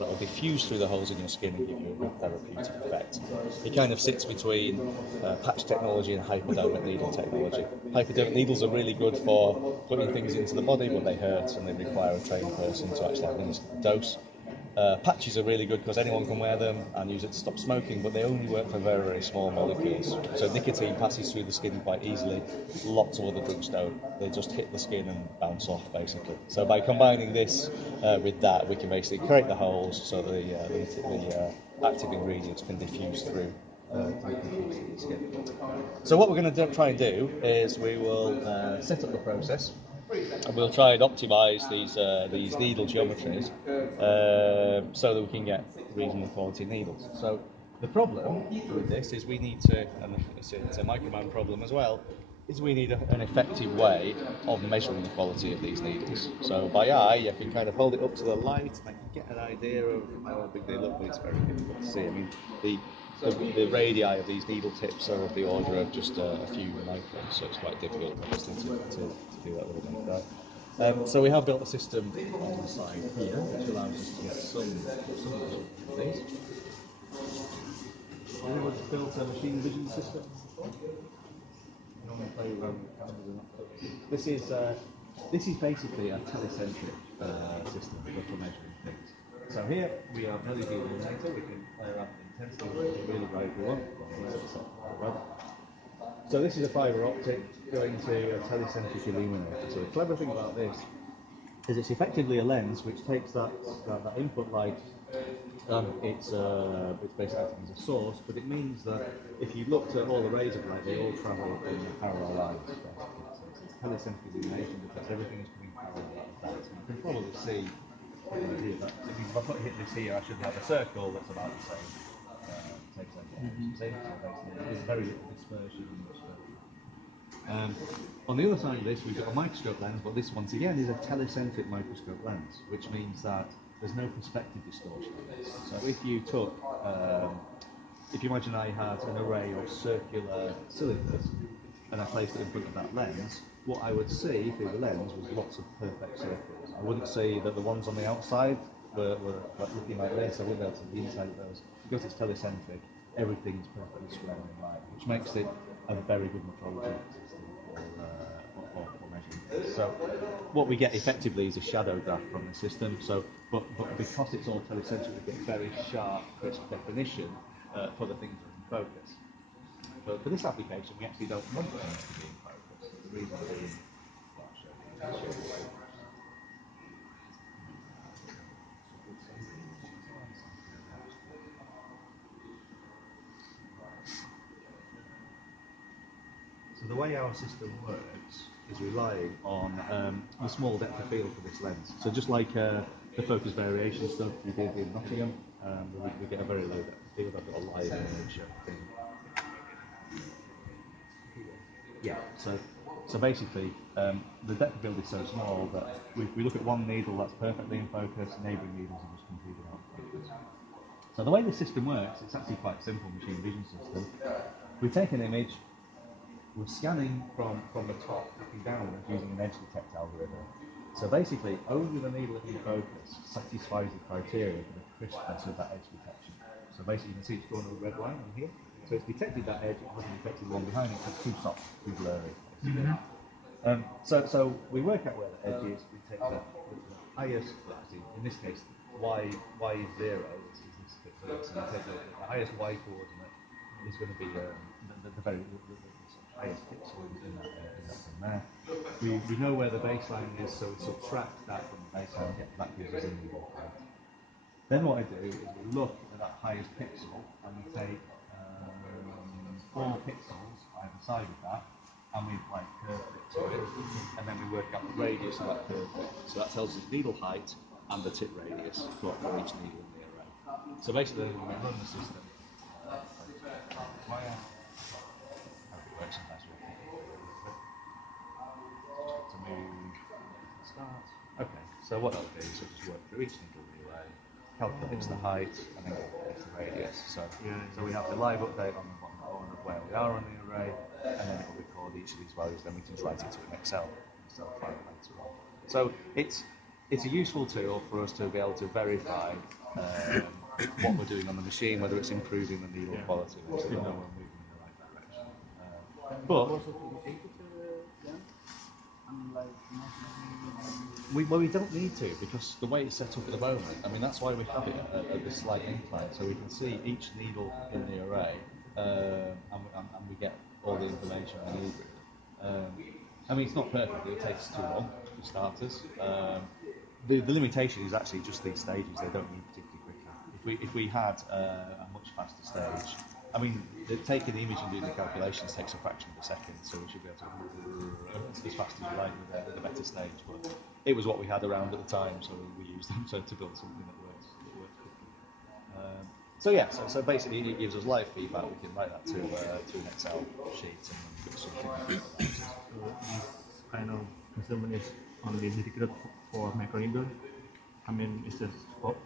that will diffuse through the holes in your skin and give you a good therapeutic effect. It kind of sits between patch technology and hypodermic needle technology. Hypodermic needles are really good for putting things into the body, but they hurt and they require a trained person to actually administer the dose. Patches are really good because anyone can wear them and use it to stop smoking, but they only work for very, very small molecules. So nicotine passes through the skin quite easily. Lots of other drugs don't. They just hit the skin and bounce off, basically. So by combining this with that, we can basically create the holes so the active ingredients can diffuse through. So what we're going to try and do is we will set up the process, and we'll try and optimise these needle geometries so that we can get reasonable quality needles. So the problem with this is we need to, and it's a Microman problem as well, is we need an effective way of measuring the quality of these needles. So by eye, you can kind of hold it up to the light and I can get an idea of how big they look, but it's very difficult to see. I mean, the radii of these needle tips are of the order of just a few microns, so it's quite difficult obviously to do that with a naked eye. So we have built a system on the side here which allows us to get some of these. Has anyone built a machine vision system? This is basically a telecentric system for measuring things. So here we have an LED illuminator. We can play around with the intensity really bright if we want. So this is a fibre optic going to a telecentric illuminator. So the clever thing about this is it's effectively a lens which takes that input light. It's basically acting as a source, but it means that if you looked at all the rays of light, they all travel in parallel lines. Basically. So it's telecentric illumination because everything is coming parallel like that. So you can probably see here that. So if I hit this here, I should have a circle that's about the same. So basically, there's very little dispersion in this. On the other side of this, we've got a microscope lens, but this once again is a telecentric microscope lens, which means that there's no perspective distortion on this. So if you took, if you imagine I had an array of circular cylinders and I placed it in front of that lens, what I would see through the lens was lots of perfect circles. I wouldn't see that the ones on the outside were like looking like this. I wouldn't be able to see the inside of those. Because it's telecentric, everything is perfectly square and right, which makes it a very good metrology system for measuring. So what we get effectively is a shadow graph from the system. So, but because it's all telecentric, we get very sharp, crisp definition for the things that are in focus. But for this application, we actually don't want things to be in focus. The reason being, I'll show you. So the way our system works is relying on the small depth of field for this lens. So just like the focus variation stuff we did in Nottingham, we get a very low depth of field. I've got a live image thing. Yeah, so basically the depth of field is so small that we look at one needle that's perfectly in focus, neighbouring needles are just completely out of focus. So the way the system works, it's actually quite simple machine vision system. We take an image, we're scanning from the top looking downwards using an edge detect algorithm. So basically, only the needle in focus satisfies the criteria for the crispness of that edge detection. So basically, you can see it's drawn a red line on here. So it's detected that edge, it hasn't detected the one behind it, it's too soft, too blurry. So we work out where the edge is, we take the highest, in this case, y is 0, this is this bit here, so we take the highest y coordinate is going to be the highest pixel in that thing there. We know where the baseline is, so we subtract that from the baseline, that gives us a needle height. Then what I do is we look at that highest pixel and we take 4 pixels either side of that and we apply a curve fit to it, and then we work out the radius of that curve fit. So that tells us needle height and the tip radius for each needle in the array. So basically when we run the system, okay, so what I'll do is I'll just work through each needle in the array, calculates the height, and then calculates the radius. So we have the live update on the bottom corner of where we are on the array, and then it will record each of these values, then we can write it to an Excel file later on. So it's it's a useful tool for us to be able to verify what we're doing on the machine, whether it's improving the needle quality, so we know we're moving in the right direction. But we don't need to, because the way it's set up at the moment, I mean, that's why we have it at this slight incline, so we can see each needle in the array, and we get all the information we need, really. I mean, it's not perfect, it takes too long for starters. The limitation is actually just these stages, they don't move particularly quickly. If we had a much faster stage, I mean, taking the image and doing the calculations takes a fraction of a second, so we should be able to move as fast as we like with a better stage. But it was what we had around at the time, so we used them to build something that works quickly. So yeah, so basically it gives us live feedback. We can write that to an Excel sheet, and then we've got something that analyzes. So this kind of instrument is only dedicated for microneedle. I mean, it's just for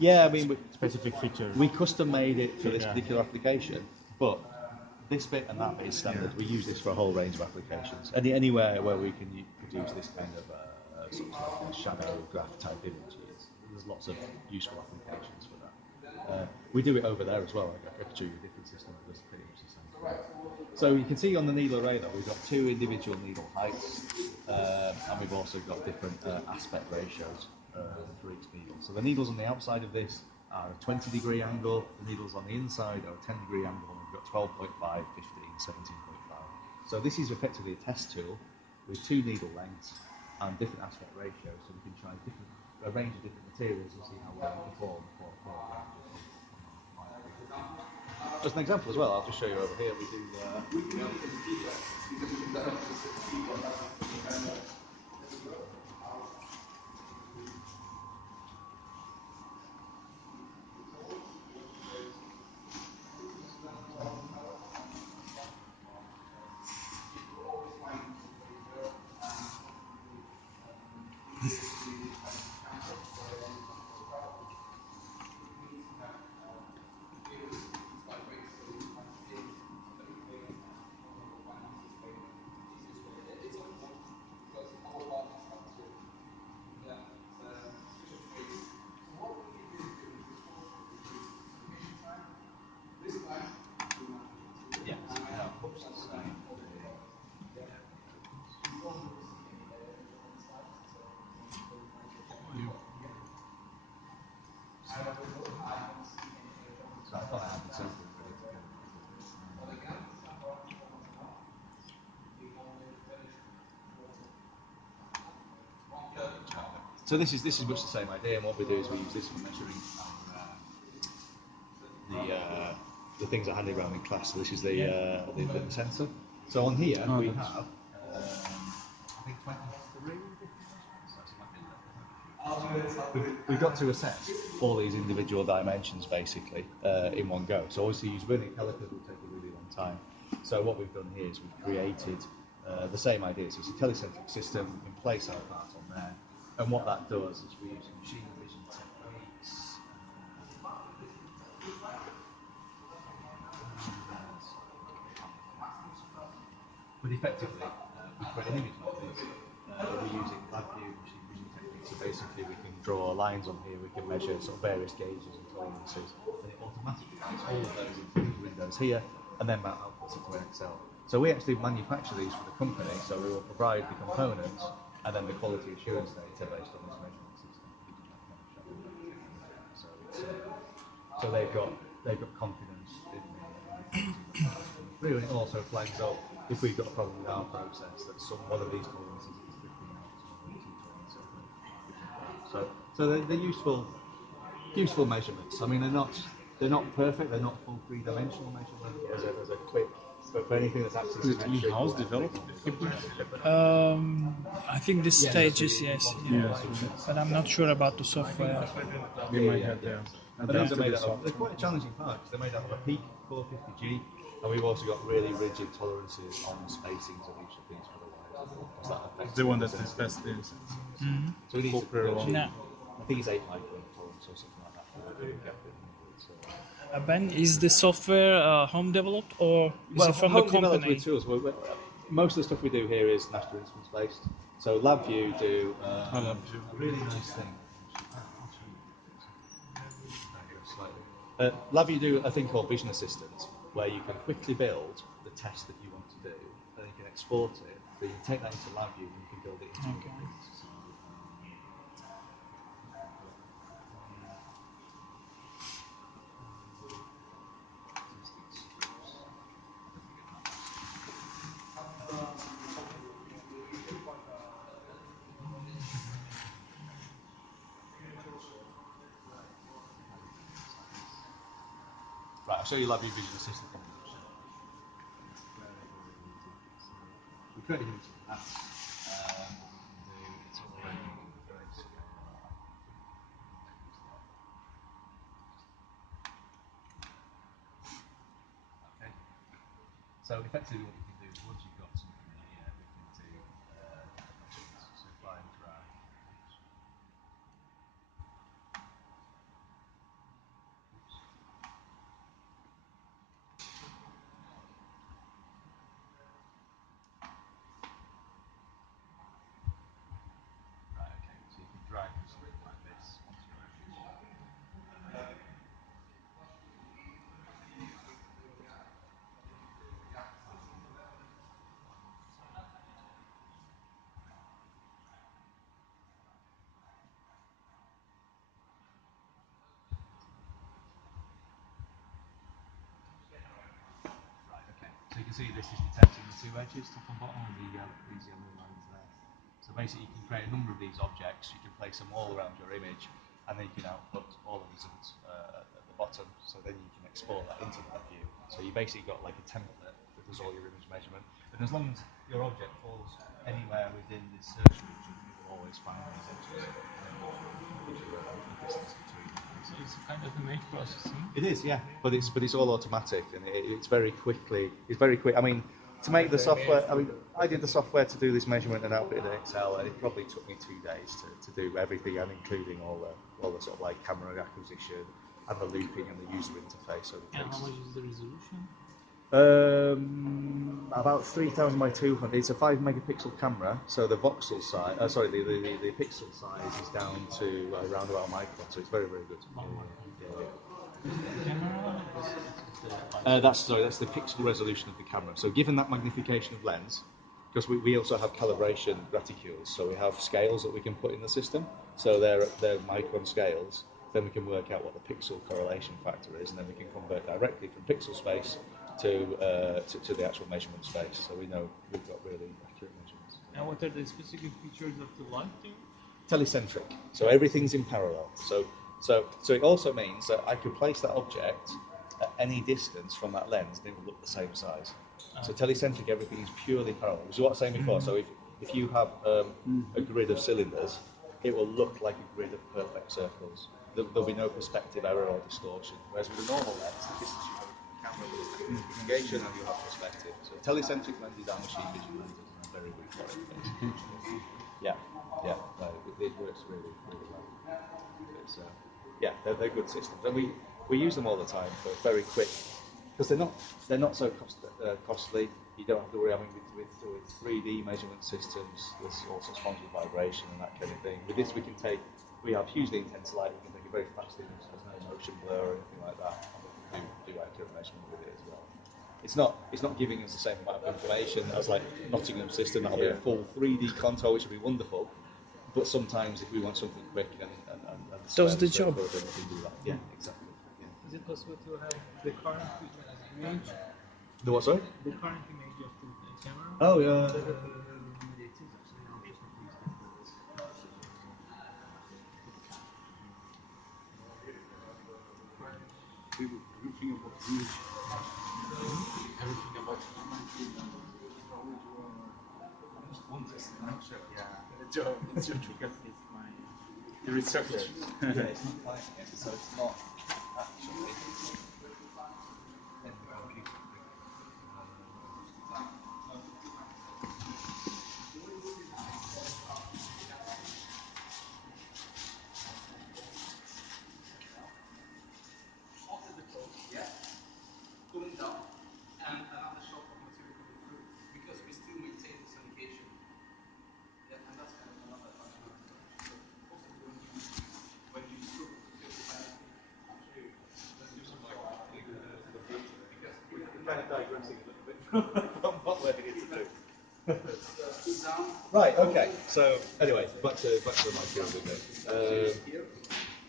yeah, I mean, specific feature. We custom made it for this particular application, but this bit and that bit is standard. We use this for a whole range of applications. Anywhere where we can produce this kind of sort of shadow graph type images, there's lots of useful applications for that. We do it over there as well. I could show you a different system that does pretty much the same thing. So you can see on the needle array that we've got two individual needle heights, and we've also got different aspect ratios for each needle. So the needles on the outside of this are a 20-degree angle, the needles on the inside are a 10-degree angle, and we've got 12.5, 15, 17.5. So this is effectively a test tool with two needle lengths and different aspect ratios, so we can try a range of different materials and see how well they perform for a range of just an example as well, I'll just show you over here. We do So this is much the same idea, and what we do is we use this for measuring the things that are handed around in class. So this is the sensor. So on here we have I think 23 different measurements. Actually, might be a little bit. We've got to assess all these individual dimensions basically in one go. So obviously, use running calipers will take a really long time. So what we've done here is we've created the same idea. So it's a telecentric system. We can place our part on there. And what that does is we use machine vision techniques. But effectively, we create an image like this. We're using LabVIEW machine vision techniques. So basically, we can draw lines on here. We can measure sort of various gauges and tolerances, and it automatically puts all of those into these windows here, and then that outputs it to an Excel. So we actually manufacture these for the company. So we will provide the components and then the quality assurance data based on this measurement system, which is like kind of showing that technology. So it's so they've got confidence in the quality of the parts coming through, and it also flags up if we've got a problem with our process that one of these tolerances is drifting out, or two tolerances are drifting out. So they're useful measurements. I mean, they're not perfect. They're not full three-dimensional measurement as a quick. But for anything that's actually in-house developed equipment? I think this stage is yes, but I'm not sure about the software. We might have there. And these are made out of, they're quite a challenging part because they're made out of a PEEK 450G, and we've also got really rigid tolerances on the spacings of each of these for the wires as well, because that affects the one that is best in. So we need to achieve, I think it's 8 micron tolerance or something like that for the gap in here. Ben, is the software home developed or is it from the company? With tools. Most of the stuff we do here is National Instruments based. So LabVIEW do LabVIEW. a really nice thing. I'll show you. Slightly. LabVIEW do a thing called Vision Assistant, where you can quickly build the test that you want to do, and you can export it. So you can take that into LabVIEW and you can build it into other things. So, testing scripts. I don't think I'm that Right, I'll show you LabVIEW Vision Assistant in a nutshell. It's very, very easy. So we created an image of that. What we can do, it's already grayscale. Okay. So effectively what we can do is once you've got something here, we can do adjustments. So if I drag, right, okay, so you can drag something like this onto your image. Right, okay. So you can see this is detecting the two edges, top and bottom, and these yellow lines there. So basically you can create a number of these objects, you can place them all around your image, and then you can output all the results at the bottom, so then you can export that into that view. So you basically got like a template that does all your image measurement, and as long as your object falls anywhere within this search region, it will always find these edges, and then gives you the distance between them. So it's kind of image processing. It is, yeah, but it's all automatic, and it's very quickly. It's very quick. I mean, to make the software, I mean, I did the software to do this measurement and output it in Excel, and it probably took me 2 days to do everything, and including all the sort of like camera acquisition and the looping and the user interface. So And how much is the resolution? About 3000 by 200. It's a 5 megapixel camera, so the voxel size, the pixel size is down to around about a micron, so it's very, very good. Camera? That's the pixel resolution of the camera. So given that magnification of lens, because we also have calibration reticules, so we have scales that we can put in the system. So they're micron scales. Then we can work out what the pixel correlation factor is, and then we can convert directly from pixel space to the actual measurement space. So we know we've got really accurate measurements. And what are the specific features of the light there? Telecentric. So everything's in parallel. So it also means that I could place that object at any distance from that lens and it will look the same size. So telecentric, everything is purely parallel, which is what I was saying before. So if you have a grid of cylinders, it will look like a grid of perfect circles. There'll be no perspective error or distortion. Whereas with a normal lens, the distance you have from the camera will mitigation and you have perspective. So telecentric lenses are machine vision lenses and are very good for it, basically. Yeah, no, it works really, really well. It's, they're good systems, and we use them all the time for very quick, because they're not so costly. You don't have to worry. I mean, with 3D measurement systems, there's all sorts of problems with vibration and that kind of thing. With this, we have hugely intense light. We can take a very fast image. There's no motion blur or anything like that, and we can do accurate measurement with it as well. It's not giving us the same amount of information as like Nottingham system. That'll be a full 3D contour, which would be wonderful. But sometimes, if we want something quick and does the job. then we can do that. Yeah, exactly. Yeah. Is it possible to have the current image? The what? Sorry. The current image of the camera? Oh yeah. It is actually. I'll just have these templates. Everything about image. Everything about image. One system, I'm not sure. Yeah, it's your because he's my researcher. Yeah, it's not quite yet, so it's not actually in the computer. Spotted the code, yeah. Coming down, and another shot of material coming through, because we still maintain the syndication. Yeah, and kind of digressing a little bit from what we're here to do. Right, okay, so anyway, back to the microneedle bit.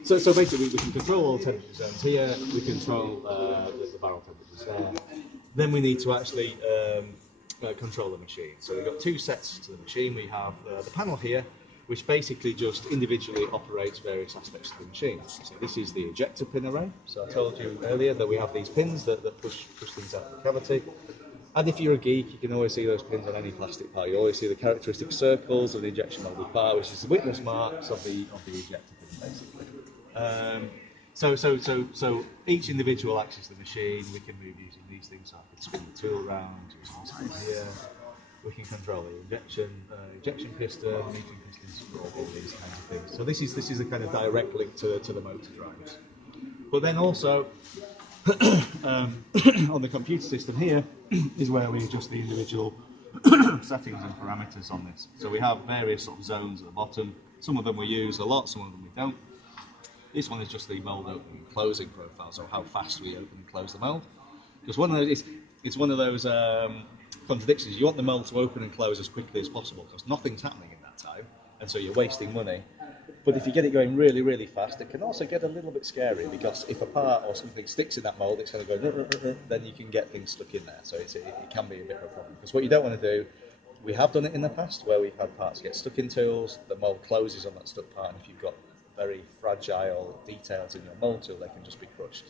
So basically we can control all temperature zones here, we control the barrel temperatures there. Then we need to actually control the machine. So we've got two sets to the machine. We have the panel here, which basically just individually operates various aspects of the machine. So this is the ejector pin array. So I told you earlier that we have these pins that push things out of the cavity. And if you're a geek, you can always see those pins on any plastic part. You always see the characteristic circles of the injection molded part, which is the witness marks of the ejector pin, basically. So each individual axis of the machine, we can move using these things. So I can spin the tool around, here. We can control the injection piston, heating pistons, all these kinds of things. So this is a kind of direct link to the motor drives. But then also, on the computer system here is where we adjust the individual settings and parameters on this. So we have various sort of zones at the bottom. Some of them we use a lot, some of them we don't. This one is just the mould opening and closing profile, so how fast we open and close the mould. Because it's one of those contradictions. You want the mould to open and close as quickly as possible because nothing's happening in that time, and so you're wasting money. But if you get it going really, really fast, it can also get a little bit scary because if a part or something sticks in that mould, it's going to go, then you can get things stuck in there. So it can be a bit of a problem. Because what you don't want to do, we have done it in the past where we've had parts get stuck in tools, the mould closes on that stuck part, and if you've got very fragile details in your mould tool, they can just be crushed.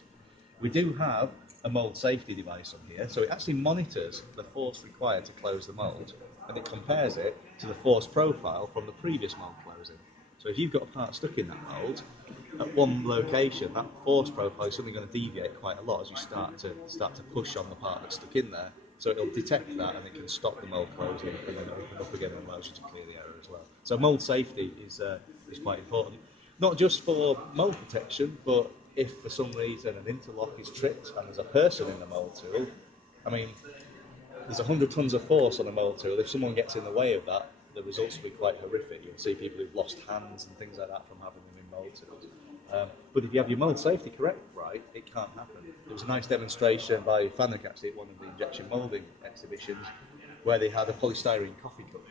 We do have a mould safety device on here, so it actually monitors the force required to close the mould, and it compares it to the force profile from the previous mould closing. So if you've got a part stuck in that mould, at one location, that force profile is suddenly going to deviate quite a lot as you start to push on the part that's stuck in there. So it'll detect that and it can stop the mould closing and then open up again and allows you to clear the error as well. So mould safety is quite important, not just for mould protection, but if for some reason an interlock is tripped and there's a person in the mould tool, I mean, there's 100 tons of force on a mould tool. If someone gets in the way of that, the results will be quite horrific. You'll see people who've lost hands and things like that from having them in mould tools. But if you have your mould safety correct, right, it can't happen. There was a nice demonstration by Fanuc actually at one of the injection moulding exhibitions where they had a polystyrene coffee cup.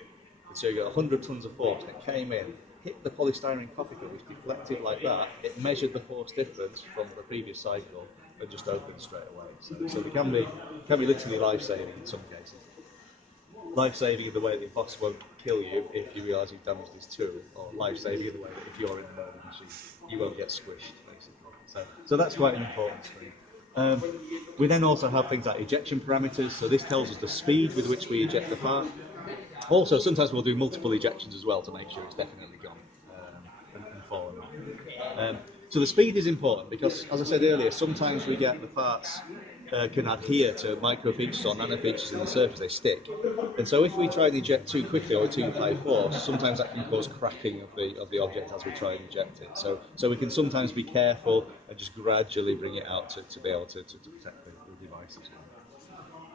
And so you got 100 tons of force and it came in, hit the polystyrene coffee cup, which deflected like that. It measured the force difference from the previous cycle and just opened straight away. So they can be literally life-saving in some cases. Life-saving in the way that your boss won't kill you if you realise you've damaged his tool, or life-saving in the way that if you're in the moulding machine, you won't get squished, basically. So that's quite an important thing. We then also have things like ejection parameters, so this tells us the speed with which we eject the part. Also, sometimes we'll do multiple ejections as well to make sure it's definitely gone and fallen off. So the speed is important because, as I said earlier, sometimes we get the parts can adhere to micro features or nano features in the surface, they stick. And so if we try and eject too quickly or too high force, sometimes that can cause cracking of the object as we try and eject it. So we can sometimes be careful and just gradually bring it out to be able to protect the device as well.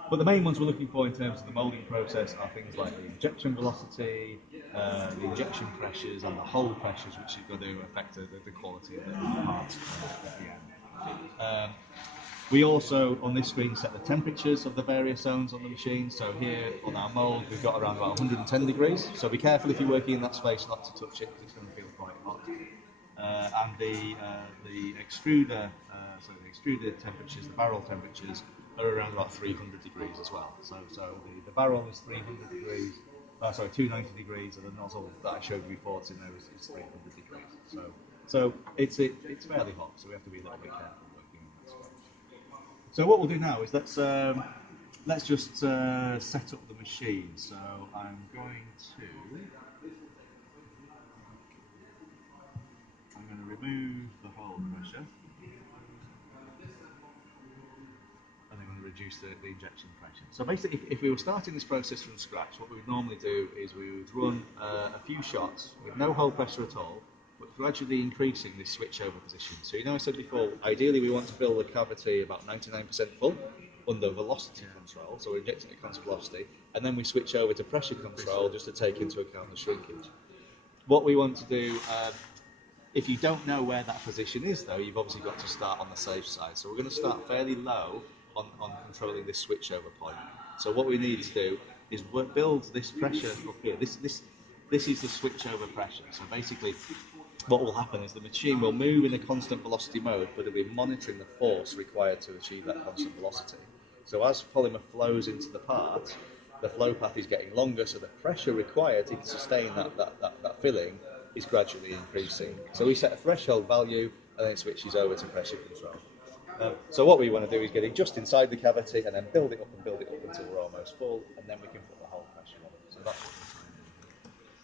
But the main ones we're looking for in terms of the moulding process are things like the injection velocity, the injection pressures, and the hole pressures, which are going to affect the quality of the parts at the end. We also, on this screen, set the temperatures of the various zones on the machine. So here on our mould, we've got around about 110 degrees. So be careful if you're working in that space not to touch it, because it's going to feel quite hot. And the extruder, so the extruder temperatures, the barrel temperatures, are around about 300 degrees as well. So the barrel is 300 degrees, 290 degrees, and the nozzle that I showed you before in there is 300 degrees. So it's fairly hot, so we have to be a little bit careful working in that space. So what we'll do now is let's just set up the machine. So I'm going to remove the hole pressure. And I'm going to reduce the injection pressure. So basically, if we were starting this process from scratch, what we would normally do is we would run a few shots with no hole pressure at all, but gradually increasing this switchover position. So I said before, ideally we want to fill the cavity about 99% full under velocity control, so we're injecting at constant velocity, and then we switch over to pressure control just to take into account the shrinkage. What we want to do, if you don't know where that position is though, you've obviously got to start on the safe side. So we're going to start fairly low on controlling this switchover point. So what we need to do is build this pressure up here. This is the switchover pressure. So basically, what will happen is the machine will move in a constant velocity mode, but it'll be monitoring the force required to achieve that constant velocity. So as polymer flows into the part, the flow path is getting longer, so the pressure required to sustain that filling is gradually increasing. So we set a threshold value, and then it switches over to pressure control. So what we want to do is get it just inside the cavity, and then build it up until we're almost full, and then we can put the whole pressure on. So that's